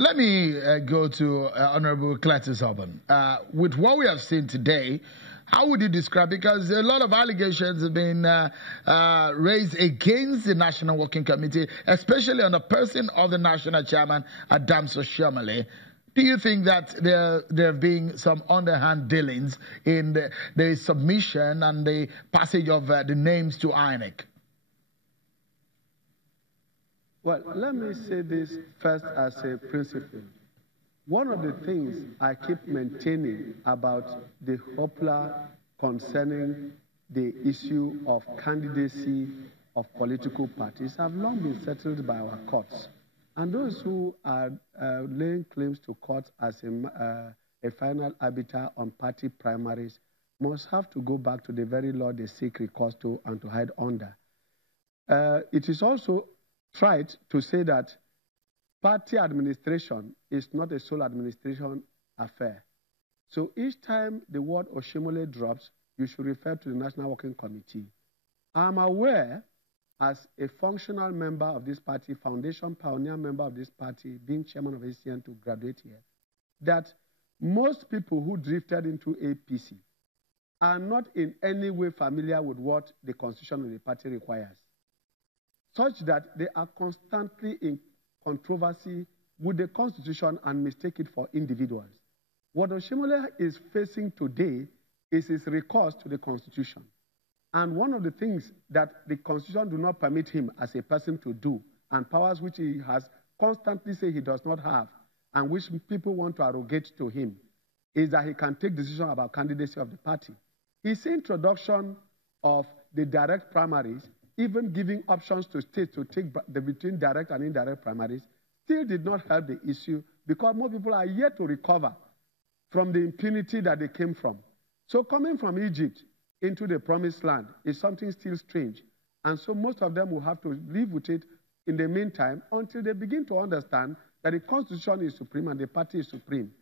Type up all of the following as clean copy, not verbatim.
Let me go to Honorable Cletus Urban. With what we have seen today, how would you describe, because a lot of allegations have been raised against the National Working Committee, especially on the person of the National Chairman, Adams Oshiomhole. Do you think that there have been some underhand dealings in the submission and the passage of the names to INEC? Well, let me say this first as a principle. One of the things I keep maintaining about the hoopla concerning the issue of candidacy of political parties have long been settled by our courts. And those who are laying claims to courts as a final arbiter on party primaries must have to go back to the very law they seek recourse to and to hide under. It is also tried to say that party administration is not a sole administration affair. So each time the word Oshiomhole drops, you should refer to the National Working Committee. I'm aware, as a functional member of this party, foundation pioneer member of this party, being chairman of ACN to graduate here, that most people who drifted into APC are not in any way familiar with what the constitution of the party requires, such that they are constantly in controversy with the Constitution and mistake it for individuals. What Oshiomhole is facing today is his recourse to the Constitution. And one of the things that the Constitution do not permit him as a person to do, and powers which he has constantly said he does not have, and which people want to arrogate to him, is that he can take decisions about candidacy of the party. His introduction of the direct primaries, even giving options to states to take between direct and indirect primaries, still did not help the issue because more people are yet to recover from the impunity that they came from. So coming from Egypt into the promised land is something still strange. And so most of them will have to live with it in the meantime until they begin to understand that the Constitution is supreme and the party is supreme.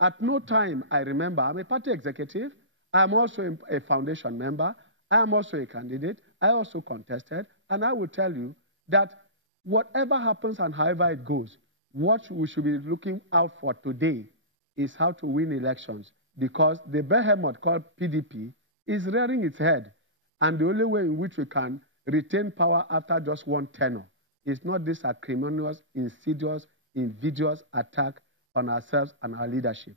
At no time, I remember, I'm a party executive, I'm also a foundation member, I am also a candidate, I also contested, and I will tell you that whatever happens and however it goes, what we should be looking out for today is how to win elections, because the behemoth called PDP is rearing its head, and the only way in which we can retain power after just one tenure is not this acrimonious, insidious, invidious attack on ourselves and our leadership.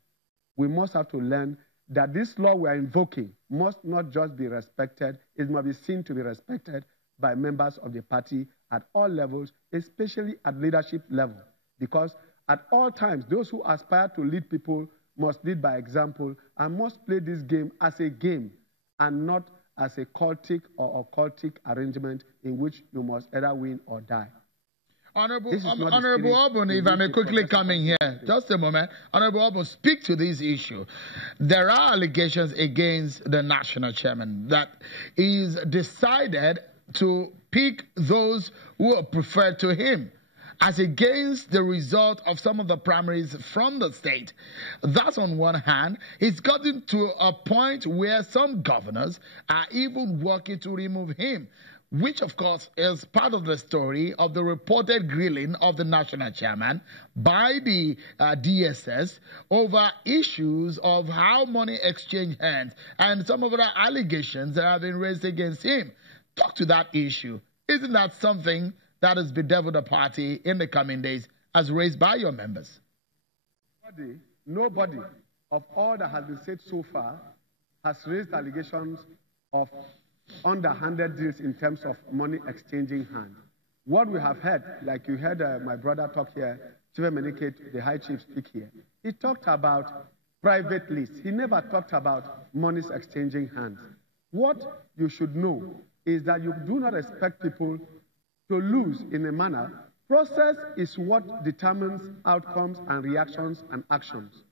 We must have to learn that this law we are invoking must not just be respected, it must be seen to be respected by members of the party at all levels, especially at leadership level. Because at all times, those who aspire to lead people must lead by example and must play this game as a game and not as a cultic or occultic arrangement in which you must either win or die. Honorable Urban, if I may quickly come in here, just a moment. Honorable Urban, speak to this issue. There are allegations against the national chairman that he's decided to pick those who are preferred to him as against the result of some of the primaries from the state. That's on one hand. It's gotten to a point where some governors are even working to remove him, which of course is part of the story of the reported grilling of the national chairman by the DSS over issues of how money exchange hands and some of the allegations that have been raised against him. Talk to that issue. Isn't that something that has bedeviled the party in the coming days as raised by your members? Nobody of all that has been said so far has raised allegations of underhanded deals in terms of money exchanging hands. What we have heard, like you heard my brother talk here, Chief Menike, the High Chief, speak here, he talked about private lists. He never talked about monies exchanging hands. What you should know is that you do not expect people to lose in a manner. Process is what determines outcomes and reactions and actions.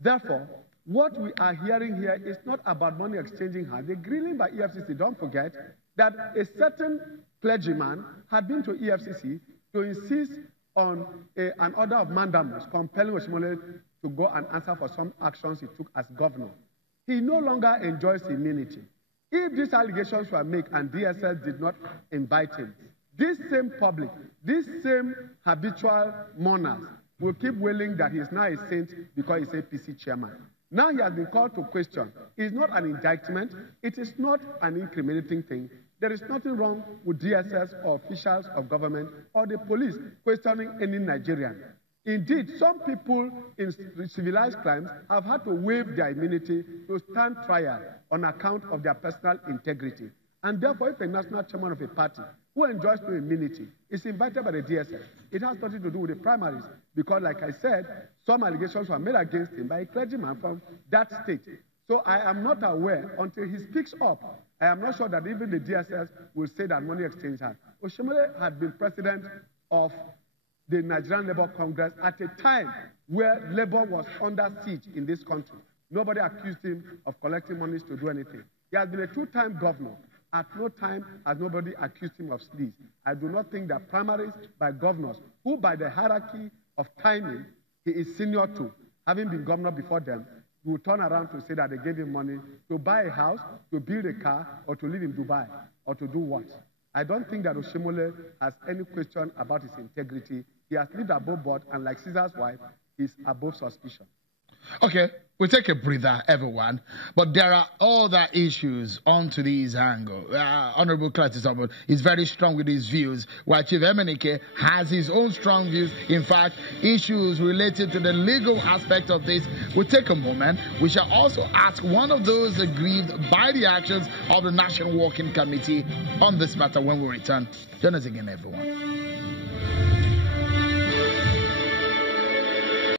Therefore, what we are hearing here is not about money exchanging hands. The grilling by EFCC, don't forget that a certain clergyman had been to EFCC to insist on an order of mandamus compelling Oshiomhole to go and answer for some actions he took as governor. He no longer enjoys immunity. If these allegations were made and DSS did not invite him, this same public, this same habitual mourners will keep wailing that he's now a saint because he's a PC chairman. Now he has been called to question. It's not an indictment. It is not an incriminating thing. There is nothing wrong with DSS or officials of government or the police questioning any Nigerian. Indeed, some people in civilized crimes have had to waive their immunity to stand trial on account of their personal integrity. And therefore, if a national chairman of a party who enjoys no immunity is invited by the DSS, it has nothing to do with the primaries. Because, like I said, some allegations were made against him by a clergyman from that state. So I am not aware until he speaks up. I am not sure that even the DSS will say that money exchange had. Oshimole had been president of the Nigerian Labour Congress at a time where labor was under siege in this country. Nobody accused him of collecting monies to do anything. He has been a two-time governor. At no time has nobody accused him of sleaze. I do not think that primaries by governors, who by the hierarchy of timing he is senior to, having been governor before them, will turn around to say that they gave him money to buy a house, to build a car, or to live in Dubai, or to do what? I don't think that Oshimole has any question about his integrity. He has lived above board, and like Caesar's wife, he's above suspicion. Okay, we'll take a breather, everyone. But there are other issues onto this angle. Honorable Curtis Obon is very strong with his views, while Chief Emenike has his own strong views. In fact, issues related to the legal aspect of this. We'll take a moment. We shall also ask one of those aggrieved by the actions of the National Working Committee on this matter when we return. Join us again, everyone.